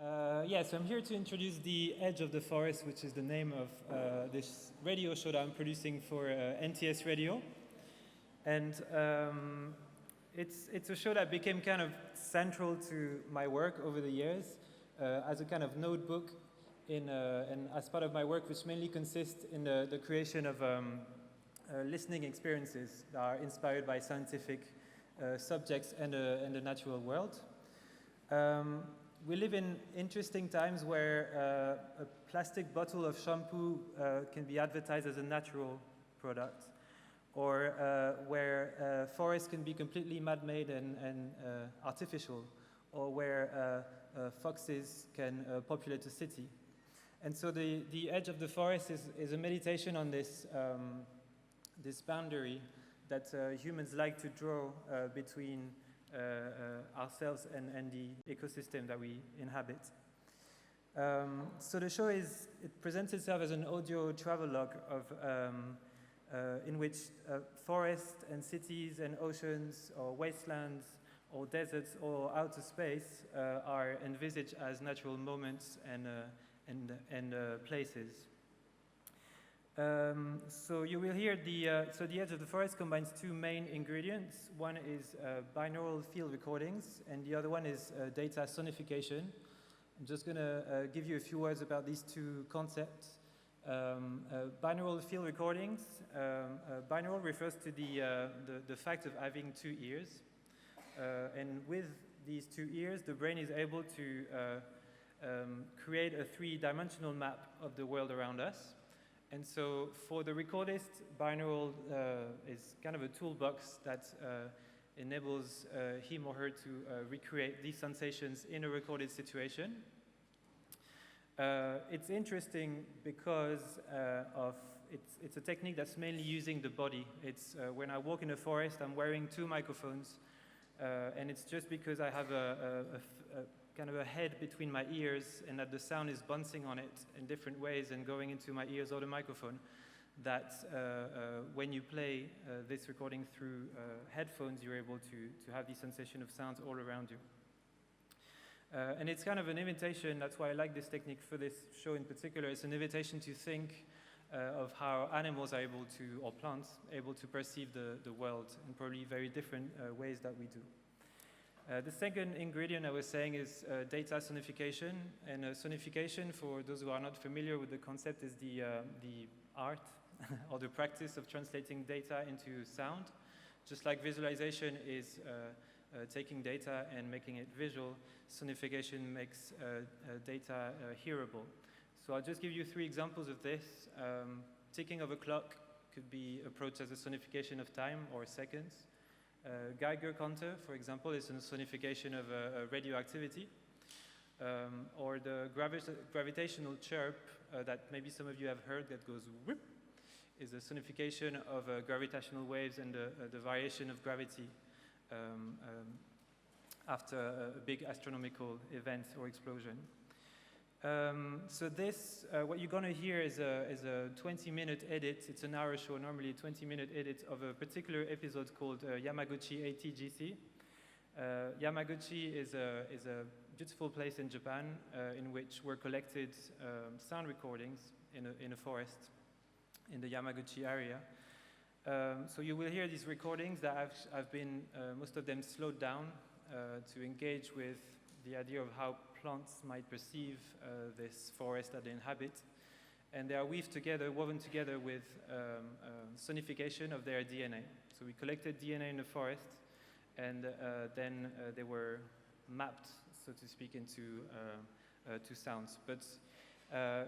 So I'm here to introduce The Edge of the Forest, which is the name of this radio show that I'm producing for NTS Radio. And it's a show that became kind of central to my work over the years as a kind of notebook and as part of my work, which mainly consists in the creation of listening experiences that are inspired by scientific subjects and the natural world. We live in interesting times where a plastic bottle of shampoo can be advertised as a natural product, or where forests can be completely man-made and artificial, or where foxes can populate a city. And so the edge of the forest is a meditation on this, this boundary that humans like to draw between ourselves and the ecosystem that we inhabit. So the show it presents itself as an audio travelogue of in which forests and cities and oceans or wastelands or deserts or outer space are envisaged as natural moments and places. So you will hear the Edge of the Forest combines two main ingredients. One is binaural field recordings, and the other one is data sonification. I'm just going to give you a few words about these two concepts. Binaural field recordings. Binaural refers to the fact of having two ears, and with these two ears, the brain is able to create a three-dimensional map of the world around us. And so for the recordist, binaural is kind of a toolbox that enables him or her to recreate these sensations in a recorded situation. It's interesting because it's a technique that's mainly using the body. It's when I walk in a forest, I'm wearing two microphones, and it's just because I have a kind of a head between my ears and that the sound is bouncing on it in different ways and going into my ears or the microphone, that when you play this recording through headphones, you're able to have the sensation of sounds all around you. And it's kind of an invitation, that's why I like this technique for this show in particular. It's an invitation to think of how animals are able to, or plants, able to perceive the world in probably very different ways that we do. The second ingredient I was saying is data sonification. And sonification, for those who are not familiar with the concept, is the art or the practice of translating data into sound. Just like visualization is taking data and making it visual, sonification makes data hearable. So I'll just give you three examples of this. Ticking of a clock could be approached as a sonification of time or seconds. Geiger counter, for example, is a sonification of radioactivity. Or the gravitational chirp that maybe some of you have heard that goes whoop, is a sonification of gravitational waves and the variation of gravity after a big astronomical event or explosion. So this, what you're going to hear is a 20-minute edit. It's an hour show, normally a 20-minute edit of a particular episode called Yamaguchi ATGC. Yamaguchi is a beautiful place in Japan in which were collected sound recordings in a forest in the Yamaguchi area. So you will hear these recordings that have been, most of them slowed down to engage with the idea of how plants might perceive this forest that they inhabit. And they are woven together with sonification of their DNA. So we collected DNA in the forest, and then they were mapped, so to speak, into to sounds. But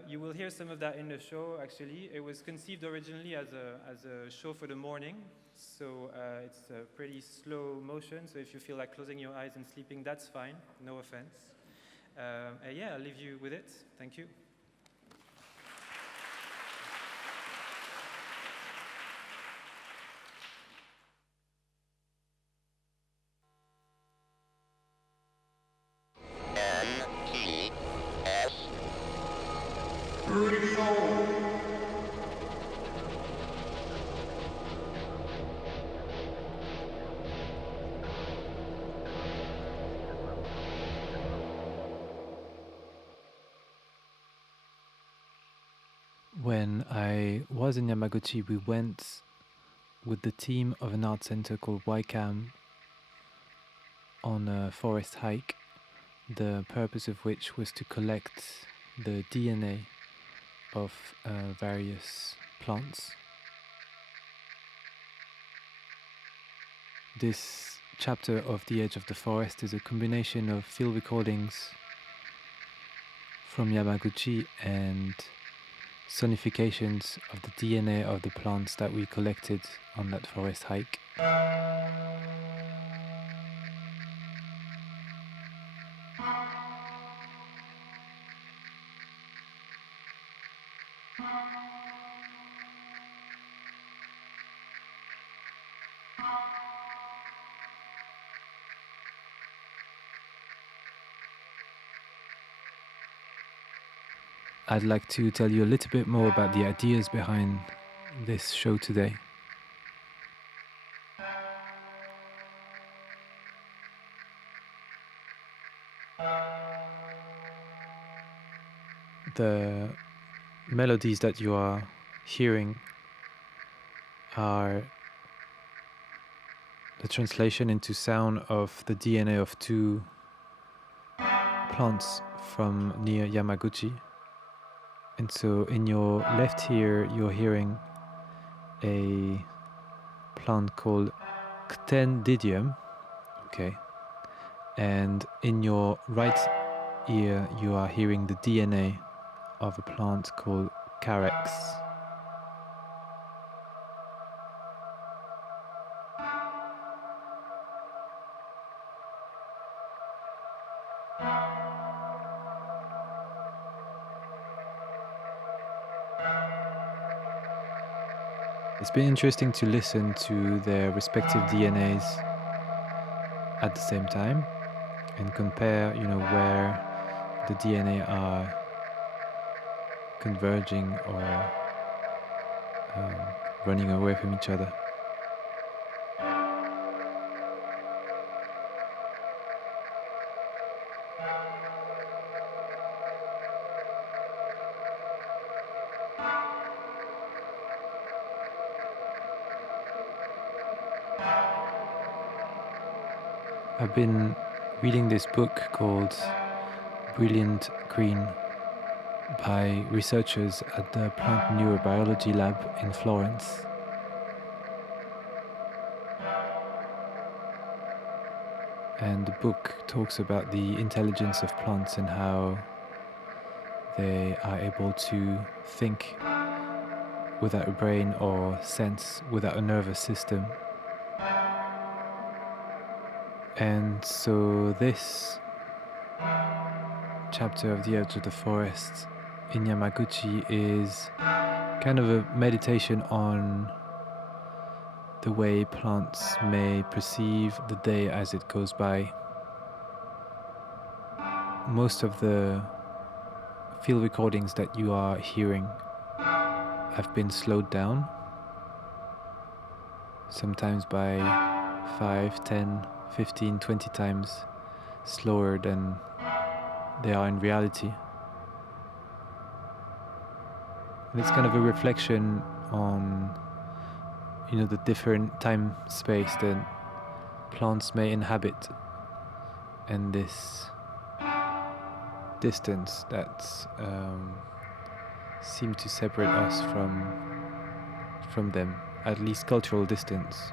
you will hear some of that in the show, actually. It was conceived originally as a show for the morning. So it's a pretty slow motion. So if you feel like closing your eyes and sleeping, that's fine. No offense. I'll leave you with it. Thank you. NTS. When I was in Yamaguchi, we went with the team of an art center called YCAM on a forest hike, the purpose of which was to collect the DNA of various plants. This chapter of The Edge of the Forest is a combination of field recordings from Yamaguchi and sonifications of the DNA of the plants that we collected on that forest hike. I'd like to tell you a little bit more about the ideas behind this show today. The melodies that you are hearing are the translation into sound of the DNA of two plants from near Yamaguchi. And so in your left ear, you're hearing a plant called Ctendidium, okay? And in your right ear, you are hearing the DNA of a plant called Carex. It's been interesting to listen to their respective DNAs at the same time and compare, where the DNA are converging or running away from each other. I've been reading this book called Brilliant Green by researchers at the Plant Neurobiology Lab in Florence. And the book talks about the intelligence of plants and how they are able to think without a brain or sense without a nervous system. And so this chapter of The Edge of the Forest in Yamaguchi is kind of a meditation on the way plants may perceive the day as it goes by. Most of the field recordings that you are hearing have been slowed down, sometimes by 5, 10, 15, 20 times slower than they are in reality. And it's kind of a reflection on, the different time space that plants may inhabit and this distance that seem to separate us from them, at least cultural distance.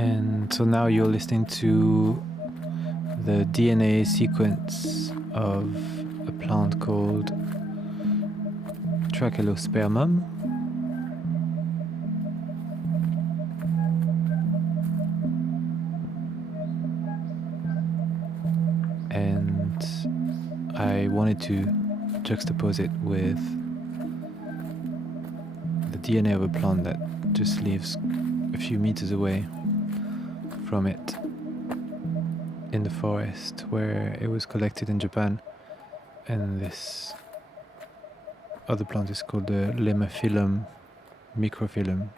And so now you're listening to the DNA sequence of a plant called Trachelospermum. And I wanted to juxtapose it with the DNA of a plant that just lives a few meters away from it in the forest where it was collected in Japan. And this other plant is called the Lemaphyllum microphyllum.